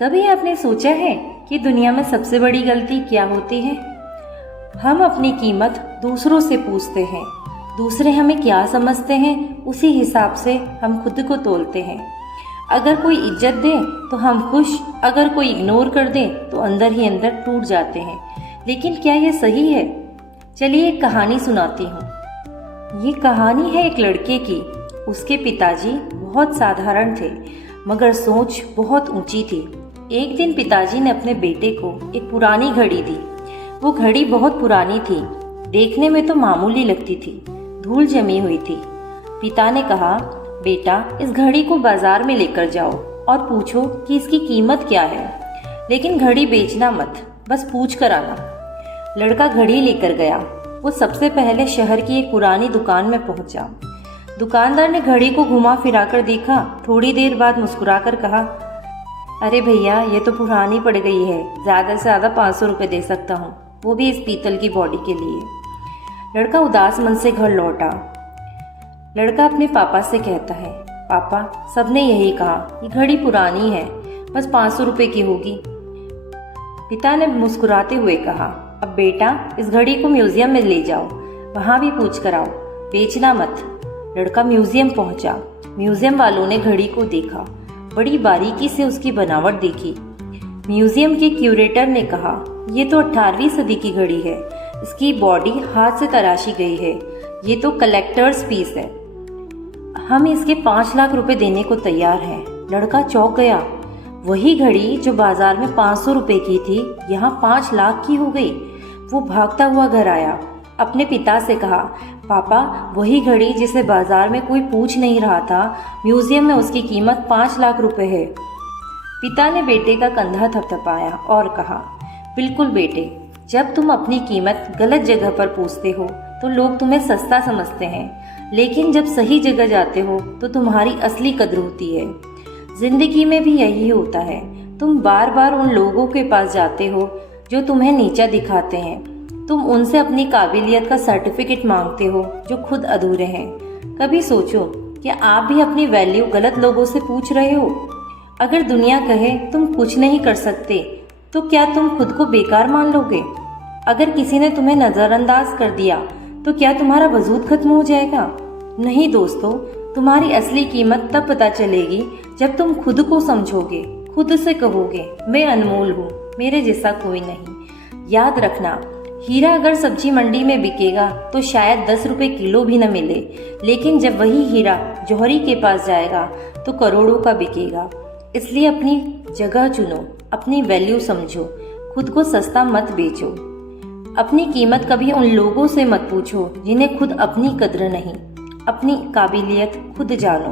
कभी आपने सोचा है कि दुनिया में सबसे बड़ी गलती क्या होती है? हम अपनी कीमत दूसरों से पूछते हैं। दूसरे हमें क्या समझते हैं उसी हिसाब से हम खुद को तोलते हैं। अगर कोई इज्जत दे तो हम खुश, अगर कोई इग्नोर कर दे तो अंदर ही अंदर टूट जाते हैं। लेकिन क्या ये सही है? चलिए एक कहानी सुनाती हूँ। ये कहानी है एक लड़के की। उसके पिताजी बहुत साधारण थे मगर सोच बहुत ऊंची थी। एक दिन पिताजी ने अपने बेटे को एक पुरानी घड़ी दी। वो घड़ी बहुत पुरानी थी, देखने में तो मामूली लगती थी, धूल जमी हुई थी। पिता ने कहा, बेटा इस घड़ी को बाजार में लेकर जाओ और पूछो कि इसकी कीमत क्या है, लेकिन घड़ी बेचना मत, बस पूछ कर आना। लड़का घड़ी लेकर गया। वो सबसे पहले शहर की एक पुरानी दुकान में पहुंचा। दुकानदार ने घड़ी को घुमा फिरा कर देखा। थोड़ी देर बाद मुस्कुराकर कहा, अरे भैया ये तो पुरानी पड़ गई है, ज़्यादा से ज़्यादा 500 रुपये दे सकता हूँ, वो भी इस पीतल की बॉडी के लिए। लड़का उदास मन से घर लौटा। लड़का अपने पापा से कहता है, पापा सबने यही कहा, ये घड़ी पुरानी है, बस 500 रुपये की होगी। पिता ने मुस्कुराते हुए कहा, अब बेटा इस घड़ी को म्यूजियम में ले जाओ, वहाँ भी पूछ कर आओ, बेचना मत। लड़का म्यूजियम पहुंचा। म्यूजियम वालों ने घड़ी को देखा, बड़ी बारीकी से उसकी बनावट देखी। म्यूजियम के क्यूरेटर ने कहा, ये तो 18वीं सदी की घड़ी है, इसकी बॉडी हाथ से तराशी गई है, ये तो कलेक्टर्स पीस है, हम इसके 5 लाख रुपए देने को तैयार हैं। लड़का चौंक गया। वही घड़ी जो बाजार में 500 रुपए की थी, यहाँ 5 लाख की हो गई। वो भागता हुआ घर आया, अपने पिता से कहा, पापा वही घड़ी जिसे बाजार में कोई पूछ नहीं रहा था, म्यूजियम में उसकी कीमत 5 लाख रुपए है। पिता ने बेटे का कंधा थपथपाया और कहा, बिल्कुल बेटे, जब तुम अपनी कीमत गलत जगह पर पूछते हो तो लोग तुम्हें सस्ता समझते हैं, लेकिन जब सही जगह जाते हो तो तुम्हारी असली कद्र होती है। जिंदगी में भी यही होता है, तुम बार बार उन लोगों के पास जाते हो जो तुम्हें नीचा दिखाते हैं। तुम उनसे अपनी काबिलियत का सर्टिफिकेट मांगते हो जो खुद अधूरे हैं। कभी सोचो कि आप भी अपनी वैल्यू गलत लोगों से पूछ रहे हो? अगर दुनिया कहे तुम कुछ नहीं कर सकते तो क्या तुम खुद को बेकार मान लोगे? अगर किसी ने तुम्हें नज़रअंदाज कर दिया तो क्या तुम्हारा वजूद खत्म हो जाएगा? नहीं दोस्तों, तुम्हारी असली कीमत तब पता चलेगी जब तुम खुद को समझोगे, खुद से कहोगे, मैं अनमोल हूँ, मेरे जैसा कोई नहीं। याद रखना, हीरा अगर सब्जी मंडी में बिकेगा तो शायद 10 रुपए किलो भी न मिले, लेकिन जब वही हीरा जौहरी के पास जाएगा तो करोड़ों का बिकेगा। इसलिए अपनी जगह चुनो, अपनी वैल्यू समझो, खुद को सस्ता मत बेचो। अपनी कीमत कभी उन लोगों से मत पूछो जिन्हें खुद अपनी कद्र नहीं। अपनी काबिलियत खुद जानो।